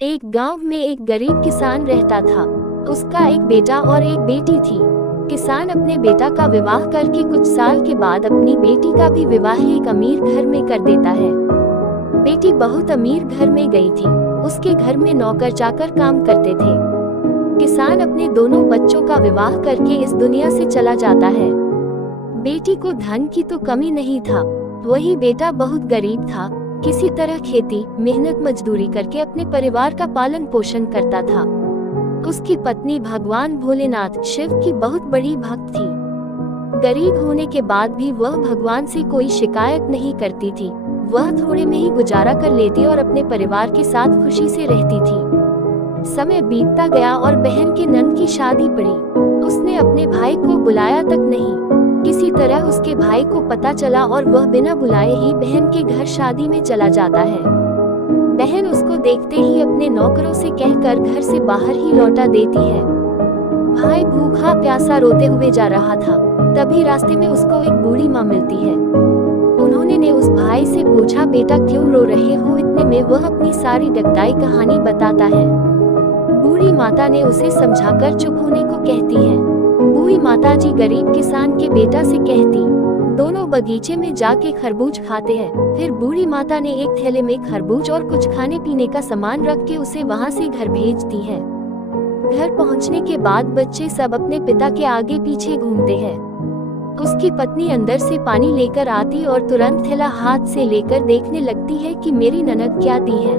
एक गांव में एक गरीब किसान रहता था। उसका एक बेटा और एक बेटी थी। किसान अपने बेटा का विवाह करके कुछ साल के बाद अपनी बेटी का भी विवाह एक अमीर घर में कर देता है। बेटी बहुत अमीर घर में गई थी। उसके घर में नौकर चाकर काम करते थे। किसान अपने दोनों बच्चों का विवाह करके इस दुनिया से चला जाता है। बेटी को धन की तो कमी नहीं था, वही बेटा बहुत गरीब था। किसी तरह खेती मेहनत मजदूरी करके अपने परिवार का पालन पोषण करता था। उसकी पत्नी भगवान भोलेनाथ शिव की बहुत बड़ी भक्त थी। गरीब होने के बाद भी वह भगवान से कोई शिकायत नहीं करती थी। वह थोड़े में ही गुजारा कर लेती और अपने परिवार के साथ खुशी से रहती थी। समय बीतता गया और बहन के नंद की शादी पड़ी। उसने अपने भाई को बुलाया तक नहीं। किसी तरह उसके भाई को पता चला और वह बिना बुलाए ही बहन के घर शादी में चला जाता है। बहन उसको देखते ही अपने नौकरों से कहकर घर से बाहर ही लौटा देती है। भाई भूखा प्यासा रोते हुए जा रहा था। तभी रास्ते में उसको एक बूढ़ी माँ मिलती है। उन्होंने ने उस भाई से पूछा, बेटा क्यों रो रहे हो? इतने में वह अपनी सारी डगदाई कहानी बताता है। बूढ़ी माता ने उसे समझाकर चुप होने को कहती है। बूढ़ी माताजी गरीब किसान के बेटा से कहती, दोनों बगीचे में जाके खरबूज खाते हैं। फिर बूढ़ी माता ने एक थैले में खरबूज और कुछ खाने पीने का सामान रख के उसे वहां से घर भेजती है। घर पहुंचने के बाद बच्चे सब अपने पिता के आगे पीछे घूमते हैं। उसकी पत्नी अंदर से पानी लेकर आती और तुरंत थैला हाथ से लेकर देखने लगती है कि मेरी ननद क्या दी है।